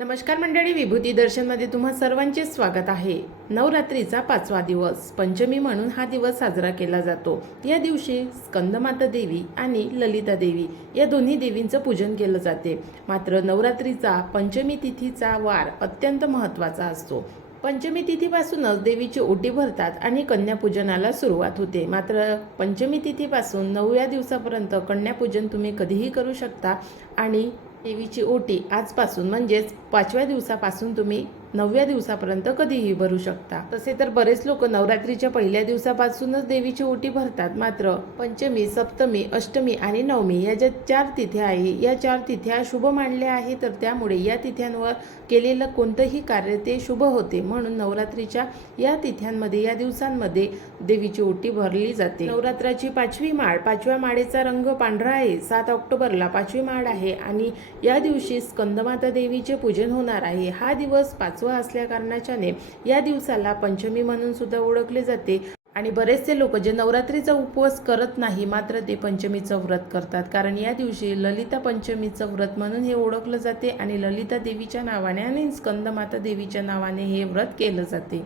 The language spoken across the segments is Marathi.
नमस्कार मंडळी विभूती दर्शनमध्ये तुम्हा सर्वांचे स्वागत आहे. नवरात्रीचा पाचवा दिवस पंचमी म्हणून हा दिवस साजरा केला जातो. या दिवशी स्कंदमाता देवी आणि ललिता देवी या दोन्ही देवींचं पूजन केलं जाते. मात्र नवरात्रीचा पंचमी तिथीचा वार अत्यंत महत्त्वाचा असतो. पंचमी तिथीपासूनच देवीची ओटी भरतात आणि कन्यापूजनाला सुरुवात होते. मात्र पंचमी तिथीपासून नवव्या दिवसापर्यंत कन्यापूजन तुम्ही कधीही करू शकता आणि देवीची ओटी आजपासून म्हणजेच पाचव्या दिवसापासून तुम्ही नवव्या दिवसापर्यंत कधीही भरू शकता. तसे तर बरेच लोक नवरात्रीच्या पहिल्या दिवसापासूनच देवीची ओटी भरतात. मात्र पंचमी सप्तमी अष्टमी आणि नवमी या ज्या चार तिथ्या आहे या चार तिथ्या शुभ मानल्या आहे तर त्यामुळे या तिथ्यांवर केलेलं कोणतंही कार्य ते शुभ होते. म्हणून नवरात्रीच्या या तिथ्यांमध्ये या दिवसांमध्ये देवीची ओटी भरली जाते. नवरात्राची पाचवी माळ पाचव्या माळेचा रंग पांढरा आहे. सात ऑक्टोबरला पाचवी माळ आहे आणि या दिवशी स्कंदमाता देवीचे पूजन होणार आहे. हा दिवस पाच पाचवा असल्या कारणाच्याने या दिवसाला पंचमी म्हणून सुद्धा ओळखले जाते. आणि बरेचसे लोक जे नवरात्रीचा उपवास करत नाही मात्र ते पंचमीचं व्रत करतात. कारण या दिवशी ललिता पंचमीचं व्रत म्हणून हे ओळखलं जाते आणि ललिता देवीच्या नावाने आणि स्कंदमाता देवीच्या नावाने हे व्रत केलं जाते.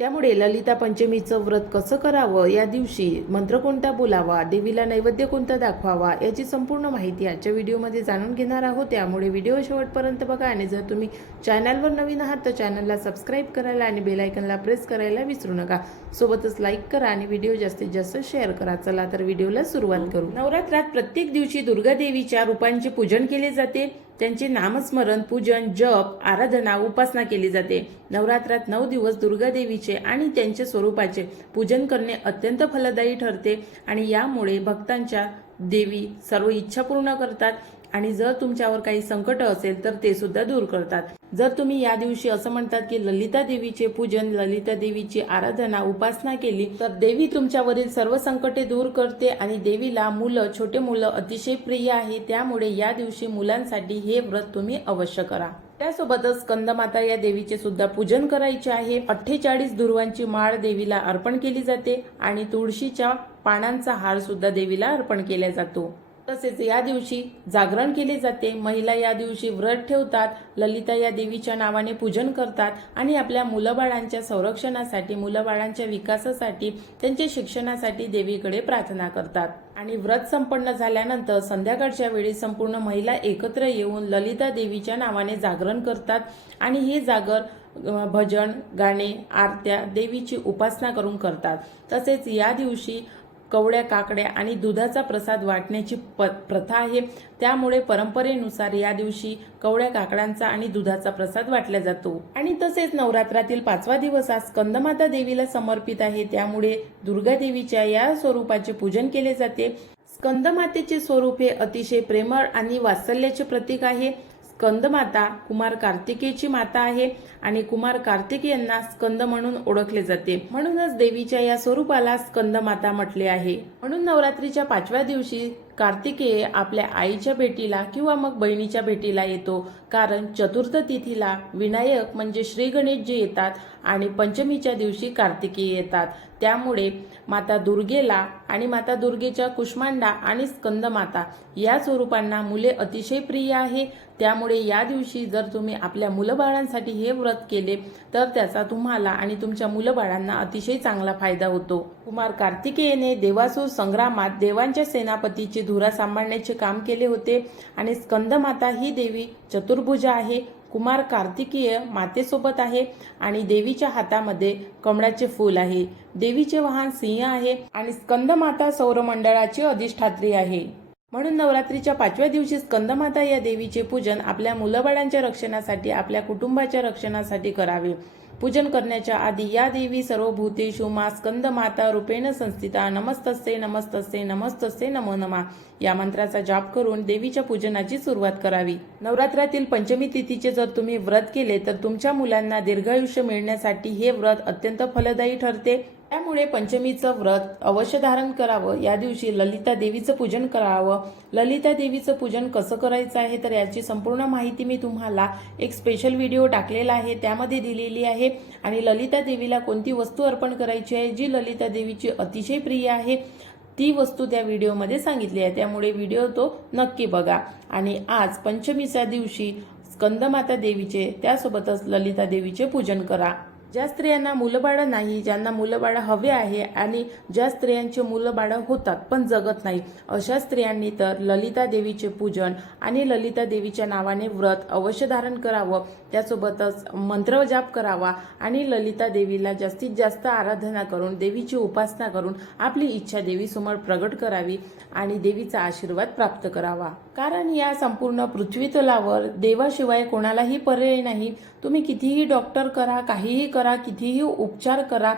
त्यामुळे ललिता पंचमीचं व्रत कसं करावं? या दिवशी मंत्र कोणता बोलावा? देवीला नैवेद्य कोणता दाखवावा? याची संपूर्ण माहिती आजच्या व्हिडिओमध्ये जाणून घेणार आहोत. त्यामुळे व्हिडिओ शेवटपर्यंत बघा आणि जर तुम्ही चॅनलवर नवीन आहात तर चॅनलला सबस्क्राईब करायला आणि बेलायकनला प्रेस करायला विसरू नका. सोबतच लाईक करा आणि व्हिडिओ जास्तीत जास्त शेअर करा. चला तर व्हिडिओला सुरुवात करू. नवरात्रात प्रत्येक दिवशी दुर्गा देवीच्या रूपांचे पूजन केले जाते. त्यांचे नामस्मरण पूजन जप आराधना उपासना केली जाते. नवरात्रात नऊ दिवस दुर्गा देवीचे आणि त्यांच्या स्वरूपाचे पूजन करणे अत्यंत फलदायी ठरते आणि यामुळे भक्तांच्या देवी सर्व इच्छा पूर्ण करतात. आणि जर तुमच्यावर काही संकट असेल तर ते सुद्धा दूर करतात. जर तुम्ही या दिवशी असं म्हणतात की ललिता देवीचे पूजन ललिता देवीची आराधना उपासना केली तर देवी तुमच्यावरील सर्व संकटे दूर करते आणि देवीला मुलं छोटे मुलं अतिशय प्रिय आहे. त्यामुळे या दिवशी मुलांसाठी हे व्रत तुम्ही अवश्य करा. त्यासोबतच स्कंदमाता या देवीचे सुद्धा पूजन करायचे आहे. अठ्ठेचाळीस दुर्वांची माळ देवीला अर्पण केली जाते आणि तुळशीच्या पानांचा हार सुद्धा देवीला अर्पण केला जातो. तसेच या दिवशी जागरण केले जाते. महिला या दिवशी व्रत ठेवतात. ललिता या देवीच्या नावाने पूजन करतात आणि आपल्या मुलंबाळांच्या संरक्षणासाठी मुलंबाळांच्या विकासासाठी त्यांच्या शिक्षणासाठी देवीकडे प्रार्थना करतात. आणि व्रत संपन्न झाल्यानंतर संध्याकाळच्या वेळी संपूर्ण महिला एकत्र येऊन ललिता देवीच्या नावाने जागरण करतात आणि हे जागर भजन गाणे आरत्या देवीची उपासना करून करतात. तसेच या दिवशी कवड्या काकड्या आणि दुधाचा प्रसाद वाटण्याची प प्रथा आहे. त्यामुळे परंपरेनुसार या दिवशी कवड्या काकड्यांचा आणि दुधाचा प्रसाद वाटला जातो. आणि तसेच नवरात्रातील पाचवा दिवस हा स्कंदमाता देवीला समर्पित आहे. त्यामुळे दुर्गा देवीच्या या स्वरूपाचे पूजन केले जाते. स्कंदमातेचे स्वरूप हे अतिशय प्रेमळ आणि वात्सल्याचे प्रतीक आहे. स्कंदमाता कुमार कार्तिकेयची माता आहे आणि कुमार कार्तिक यांना स्कंद म्हणून ओळखले जाते. म्हणूनच देवीच्या या स्वरूपाला स्कंदमाता म्हटले आहे. म्हणून नवरात्रीच्या पाचव्या दिवशी कार्तिकेय आपल्या आईच्या भेटीला किंवा मग बहिणीच्या भेटीला येतो. कारण चतुर्थ तिथीला विनायक म्हणजे श्री गणेशजी येतात. आणि पंचमीच्या दिवशी कार्तिकी येतात. त्यामुळे माता दुर्गेला आणि माता दुर्गेच्या कुष्मांडा आणि स्कंदमाता या स्वरूपांना मुले अतिशय प्रिय आहे. त्यामुळे या दिवशी जर तुम्ही आपल्या मुलंबाळांसाठी हे व्रत केले तर त्याचा तुम्हाला आणि तुमच्या मुलंबाळांना अतिशय चांगला फायदा होतो. कुमार कार्तिकेयने देवासूर संग्रामात देवांच्या सेनापतीची धुरा सांभाळण्याचे काम केले होते आणि स्कंदमाता ही देवी चतुर्भुजा आहे. कुमार कार्तिकीय मातेसोबत आहे आणि देवीच्या हातामध्ये कमळाचे फूल आहे. देवीचे वाहन सिंह आहे आणि स्कंदमाता सौरमंडळाची अधिष्ठात्री आहे. म्हणून नवरात्रीच्या पाचव्या दिवशी स्कंदमाता या देवीचे पूजन आपल्या मुलंबाळांच्या रक्षणासाठी आपल्या कुटुंबाच्या रक्षणासाठी करावे. पूजन करण्याच्या आधी या देवी सर्व भूतेषु मा स्कंद माता रूपेण संस्थिता नमस्तस्ते नमस्तस्ते नमस्तस्ते नमो नमा. या मंत्राचा जाप करून देवीच्या पूजनाची सुरुवात करावी. नवरात्रातील पंचमी तिथीचे जर तुम्ही व्रत केले तर तुमच्या मुलांना दीर्घायुष्य मिळण्यासाठी हे व्रत अत्यंत फलदायी ठरते. त्यामुळे पंचमीचं व्रत अवश्य धारण करावं. या दिवशी ललिता देवीचं पूजन करावं. ललिता देवीचं पूजन कसं करायचं आहे तर याची संपूर्ण माहिती मी तुम्हाला एक स्पेशल व्हिडिओ टाकलेला आहे. त्यामध्ये दिलेली आहे. आणि ललिता देवीला कोणती वस्तू अर्पण करायची आहे? जी ललिता देवीची अतिशय प्रिय आहे ती वस्तू त्या व्हिडिओमध्ये सांगितली आहे. त्यामुळे व्हिडिओ तो नक्की बघा. आणि आज पंचमीच्या दिवशी स्कंदमाता देवीचे त्यासोबतच ललिता देवीचे पूजन करा. ज्या स्त्रियांना मुलंबाळं नाही ज्यांना मुलंबाळं हवे आहे आणि ज्या स्त्रियांचे मुलंबाळं होतात पण जगत नाही अशा स्त्रियांनी तर ललिता देवीचे पूजन आणि ललिता देवीच्या नावाने व्रत अवश्य धारण करावं. त्यासोबतच मंत्र जाप करावा आणि ललिता देवीला जास्तीत जास्त आराधना करून देवीची उपासना करून आपली इच्छा देवीसमोर प्रगट करावी आणि देवीचा आशीर्वाद प्राप्त करावा. कारण या संपूर्ण पृथ्वीतलावर देवाशिवाय कोणालाही पर्याय नाही. तुम्ही कितीही डॉक्टर करा काहीही करा कितीही उपचार करा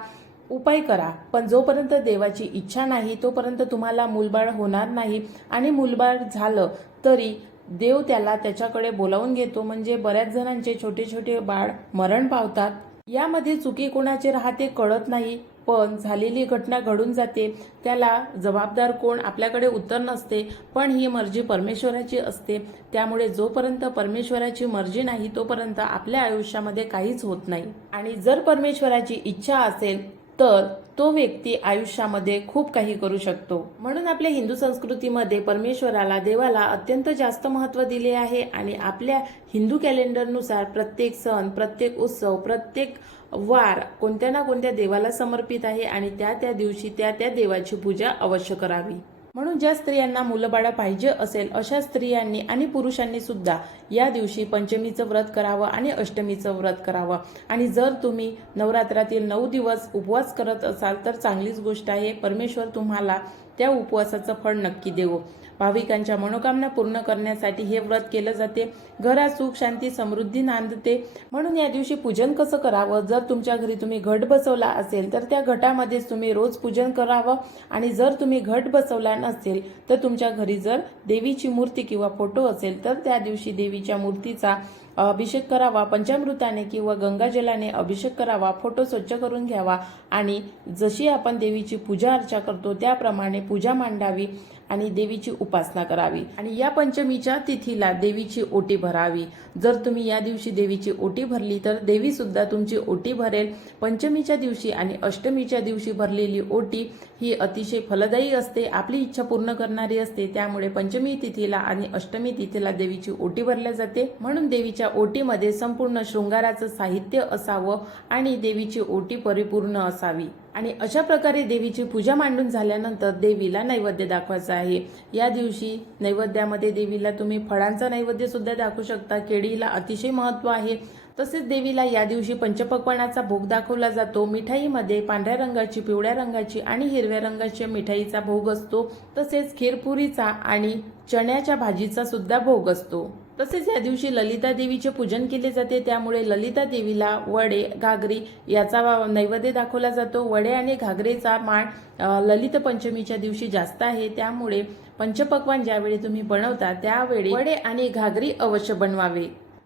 उपाय करा पण जोपर्यंत देवाची इच्छा नाही तोपर्यंत तुम्हाला मूलबाळ होणार नाही. आणि मूलबाळ झालं तरी देव त्याला त्याच्याकडे बोलावून घेतो. म्हणजे बऱ्याच जणांचे छोटे छोटे बाळ मरण पावतात. यामध्ये चुकी कोणाचे राहते कळत नाही. पण झालेली घटना घडून जाते. त्याला जबाबदार कोण आपल्याकडे उत्तर नसते पण ही मर्जी परमेश्वराची असते. त्यामुळे जोपर्यंत परमेश्वराची मर्जी नाही तोपर्यंत आपल्या आयुष्यामध्ये काहीच होत नाही. आणि जर परमेश्वराची इच्छा असेल तर तो व्यक्ती आयुष्यामध्ये खूप काही करू शकतो. म्हणून आपल्या हिंदू संस्कृतीमध्ये परमेश्वराला देवाला अत्यंत जास्त महत्त्व दिले आहे आणि आपल्या हिंदू कॅलेंडरनुसार प्रत्येक सण प्रत्येक उत्सव प्रत्येक वार कोणत्या ना कोणत्या देवाला समर्पित आहे आणि त्या त्या दिवशी त्या त्या देवाची पूजा अवश्य करावी. म्हणून ज्या स्त्रियांना मुलंबाळा पाहिजे असेल अशा स्त्रियांनी आणि पुरुषांनी सुद्धा या दिवशी पंचमीचं व्रत करावं आणि अष्टमीचं व्रत करावं. आणि जर तुम्ही नवरात्रातील नऊ दिवस उपवास करत असाल तर चांगलीच गोष्ट आहे. परमेश्वर तुम्हाला त्या उपवासाचं फळ नक्की देवो. भाविकांच्या मनोकामना पूर्ण करण्यासाठी हे व्रत केलं जाते. घरात सुख शांती समृद्धी नांदते. म्हणून या दिवशी पूजन कसं करावं? जर तुमच्या घरी तुम्ही घट बसवला असेल तर त्या घटामध्येच तुम्ही रोज पूजन करावं. आणि जर तुम्ही घट बसवला नसेल तर तुमच्या घरी जर देवीची मूर्ती किंवा फोटो असेल तर त्या दिवशी देवीच्या मूर्तीचा अभिषेक करावा पंचामृताने किंवा गंगाजलाने अभिषेक करावा फोटो स्वच्छ करून घ्यावा आणि जशी आपण देवीची पूजा अर्चा करतो त्याप्रमाणे पूजा मांडावी आणि देवीची उपासना करावी. आणि या पंचमीच्या तिथीला देवीची ओटी भरावी. जर तुम्ही या दिवशी देवीची ओटी भरली तर देवी सुद्धा तुमची ओटी भरेल. पंचमीच्या दिवशी आणि अष्टमीच्या दिवशी भरलेली ओटी ही अतिशय फलदायी असते आपली इच्छा पूर्ण करणारी असते त्यामुळे पंचमी तिथीला आणि अष्टमी तिथीला देवीची ओटी भरल्या जाते. म्हणून देवीच्या ओटीमध्ये संपूर्ण शृंगाराचं साहित्य असावं आणि देवीची ओटी परिपूर्ण असावी. आणि अशा प्रकारे देवीची पूजा मांडून झाल्यानंतर देवीला नैवेद्य दाखवायचा आहे. या दिवशी नैवेद्यामध्ये देवीला तुम्ही फळांचा नैवेद्य सुद्धा दाखवू शकता. केळीला अतिशय महत्त्व आहे. तसेच देवीला या दिवशी पंचपक्वानाचा भोग दाखवला जातो. मिठाईमध्ये पांढऱ्या रंगाची पिवळ्या रंगाची आणि हिरव्या रंगाच्या मिठाईचा भोग असतो. तसेच खीरपुरीचा आणि चण्याच्या भाजीचा सुद्धा भोग असतो. तसेच या दिवशी ललिता देवीचे पूजन केले जाते. त्यामुळे ललिता देवीला वडे घागरी याचा नैवेद्य दाखवला जातो. वडे आणि घागरेचा मान ललित पंचमीच्या दिवशी जास्त आहे. त्यामुळे पंचपक्वान ज्यावेळी तुम्ही बनवता त्यावेळी वडे आणि घागरी अवश्य बनवावे.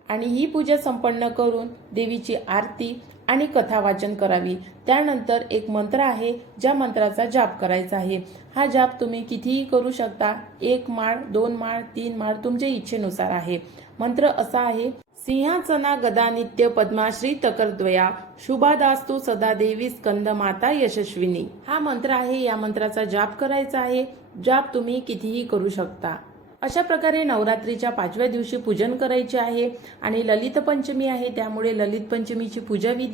आणि ही पूजा संपन्न करून देवीची आरती आणि कथा वाचन करावी. त्यानंतर एक मंत्र आहे ज्या मंत्राचा जाप करायचा आहे. हा जाप तुम्ही कितीही करू शकता एक माळ दोन माळ तीन माळ तुमच्या इच्छेनुसार आहे. मंत्र असा आहे सिंहासना गदा नित्य पद्माश्री तकरद्वया शुभादास्तु सदा देवी स्कंद माता यशस्विनी. हा मंत्र आहे या मंत्राचा जाप करायचा आहे. जाप तुम्ही कितीही करू शकता. अशा प्रकारे नवरात्रीच्या पाचव्या दिवशी पूजन करायचे आहे. आणि ललित पंचमी आहे त्यामुळे ललित पंचमीची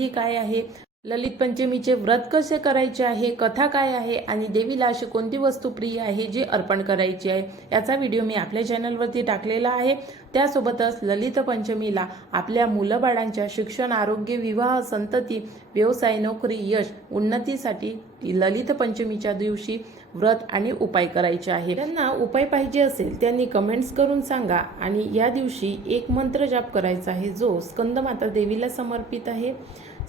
काय आहे? ललित पंचमीचे व्रत कसे करायचे आहे कथा काय आहे आणि देवीला अशी कोणती वस्तू प्रिय आहे जी अर्पण करायची आहे याचा व्हिडिओ मी आपल्या चॅनलवरती टाकलेला आहे. त्यासोबतच ललित पंचमीला आपल्या मुलंबाळांच्या शिक्षण आरोग्य विवाह संतती व्यवसाय नोकरी यश उन्नतीसाठी ललित पंचमीच्या दिवशी व्रत आणि उपाय करायचे आहे. त्यांना उपाय पाहिजे असेल त्यांनी कमेंट्स करून सांगा आणि या दिवशी एक मंत्र जाप करायचा आहे जो स्कंदमाता देवीला समर्पित आहे.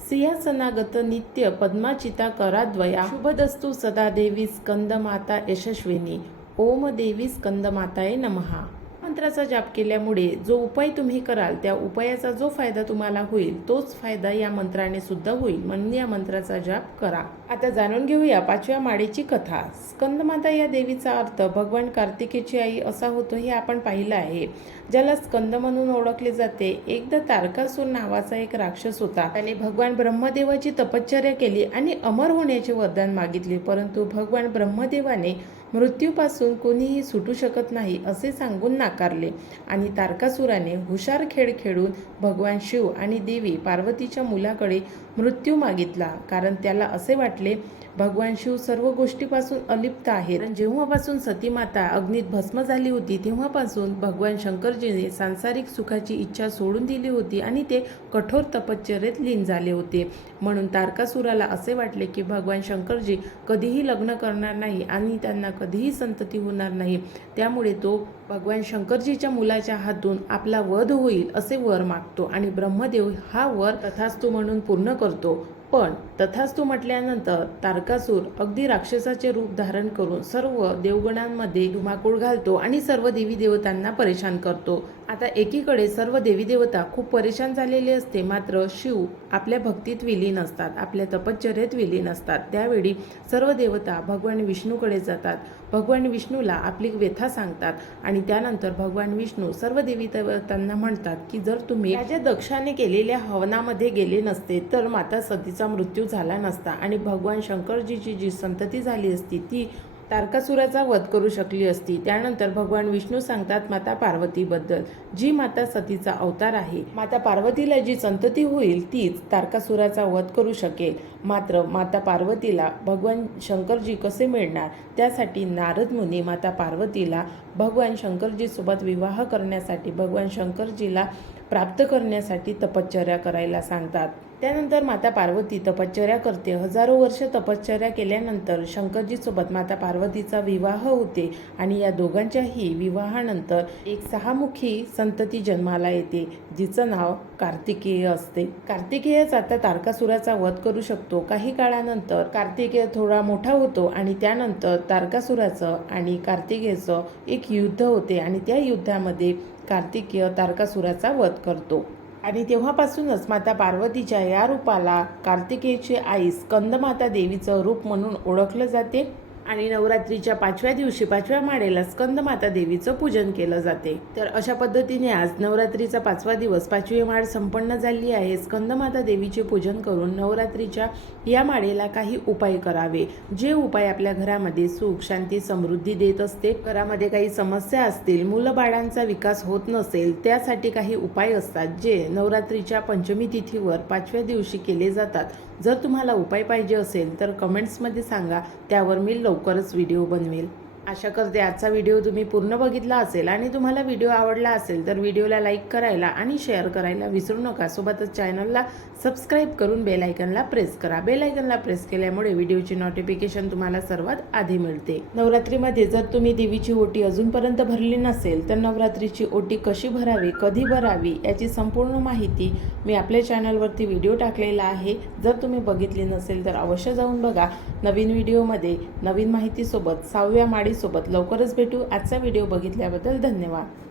सिंहासनागत नित्य पद्माचिता कराद्वया शुभदस्तु सदा देवी स्कंदमाता यशस्विनी. ओम देवी स्कंदमाताय नमहा. मंत्राचा जाप केल्यामुळे जो उपाय तुम्ही कराल त्या उपायाचा जो फायदा तुम्हाला होईल तोच फायदा या मंत्राने सुद्धा होईल. म्हणून या मंत्राचा जाप करा. आता जाणून घेऊया पाचव्या माळेची कथा. स्कंदमाता या देवीचा अर्थ भगवान कार्तिकेची आई असा होतो हे आपण पाहिलं आहे. ज्याला स्कंद म्हणून ओळखले जाते. एकदा तारकासूर नावाचा एक राक्षस होता. त्याने भगवान ब्रह्मदेवाची तपश्चर्या केली आणि अमर होण्याचे वरदान मागितले. परंतु भगवान ब्रह्मदेवाने मृत्यूपासून कोणीही सुटू शकत नाही असे सांगून नाकारले आणि तारकासुराने हुशार खेळ खेळून भगवान शिव आणि देवी पार्वतीच्या मुलाकडे मृत्यू मागितला. कारण त्याला असे वाटले भगवान शिव सर्व गोष्टीपासून अलिप्त आहेत. कारण जेव्हापासून सतीमाता अग्नीत भस्म झाली होती तेव्हापासून भगवान शंकरजीने सांसारिक सुखाची इच्छा सोडून दिली होती आणि ते कठोर तपश्चर्येत लीन झाले होते. म्हणून तारकासुराला असे वाटले की भगवान शंकरजी कधीही लग्न करणार नाही आणि त्यांना कधीही संतती होणार नाही. त्यामुळे तो भगवान शंकरजीच्या मुलाच्या हातून आपला वध होईल असे वर मागतो आणि ब्रह्मदेव हा वर तथास्तू म्हणून पूर्ण करतो. पण तथास्तू म्हटल्यानंतर तारकासूर अगदी राक्षसाचे रूप धारण करून सर्व देवगणांमध्ये धुमाकूळ घालतो आणि सर्व देवी देवतांना परेशान करतो. आता एकीकडे सर्व देवी देवता खूप परेशान झालेले असते मात्र शिव आपल्या भक्तीत विलीन असतात आपल्या तपश्चर्येत विलीन असतात. त्यावेळी सर्व देवता भगवान विष्णूकडे जातात. भगवान विष्णूला आपली व्यथा सांगतात आणि त्यानंतर भगवान विष्णू सर्व देवी देवतांना म्हणतात की जर तुम्ही राजा दक्षाने केलेल्या हवनामध्ये गेले नसते तर माता सतीचा मृत्यू झाला नसता आणि भगवान शंकरजीची जी संतती झाली असती ती तारकासुराचा वध करू शकली असती. त्यानंतर भगवान विष्णू सांगतात माता पार्वतीबद्दल जी माता सतीचा अवतार आहे. माता पार्वतीला जी संतती होईल तीच तारकासुराचा वध करू शकेल. मात्र माता पार्वतीला भगवान शंकरजी कसे मिळणार? त्यासाठी नारद मुनी माता पार्वतीला भगवान शंकरजीसोबत विवाह करण्यासाठी भगवान शंकरजीला प्राप्त करण्यासाठी तपश्चर्या करायला सांगतात. त्यानंतर माता पार्वती तपश्चर्या करते. हजारो वर्ष तपश्चर्या केल्यानंतर शंकरजीसोबत माता पार्वतीचा विवाह होते आणि या दोघांच्याही विवाहानंतर एक सहामुखी संतती जन्माला येते जिचं नाव कार्तिकेय असते. कार्तिकेयच आता तारकासुराचा वध करू शकतो. काही काळानंतर कार्तिकेय थोडा मोठा होतो आणि त्यानंतर तारकासुराचं आणि कार्तिकेयचं एक युद्ध होते आणि त्या युद्धामध्ये कार्तिकेय तारकासुराचा वध करतो. आणि तेव्हापासूनच माता पार्वतीच्या या रूपाला कार्तिकेयची आई स्कंदमाता देवीचं रूप म्हणून ओळखलं जाते. आणि नवरात्रीच्या पाचव्या दिवशी पाचव्या माळेला स्कंदमाता देवीचं पूजन केलं जाते. तर अशा पद्धतीने आज नवरात्रीचा पाचवा दिवस पाचवी माळ संपन्न झाली आहे. स्कंदमाता देवीचे पूजन करून नवरात्रीच्या या माळेला काही उपाय करावे. जे उपाय आपल्या घरामध्ये सुख शांती समृद्धी देत असते घरामध्ये काही समस्या असतील मुलं बाळांचा विकास होत नसेल त्यासाठी काही उपाय असतात जे नवरात्रीच्या पंचमी तिथीवर पाचव्या दिवशी केले जातात. जर तुम्हाला उपाय पाहिजे असेल तर कमेंट्समध्ये सांगा त्यावर मी लवकरच व्हिडिओ बनवेल. आशा करते. आजचा व्हिडिओ तुम्ही पूर्ण बघितला असेल आणि तुम्हाला व्हिडिओ आवडला असेल तर व्हिडिओला लाईक करायला आणि शेअर करायला विसरू नका. सोबतच चॅनलला सबस्क्राईब करून बेलायकनला प्रेस करा. बेलायकनला प्रेस केल्यामुळे व्हिडिओची नोटिफिकेशन तुम्हाला सर्वात आधी मिळते. नवरात्रीमध्ये जर तुम्ही देवीची ओटी अजूनपर्यंत भरली नसेल तर नवरात्रीची ओटी कशी भरावी कधी भरावी याची संपूर्ण माहिती मी आपल्या चॅनलवरती व्हिडिओ टाकलेला आहे. जर तुम्ही बघितली नसेल तर अवश्य जाऊन बघा. नवीन व्हिडिओमध्ये नवीन माहितीसोबत सहाव्या माळीसोबत लवकरच भेटू. आजचा व्हिडिओ बघितल्याबद्दल धन्यवाद.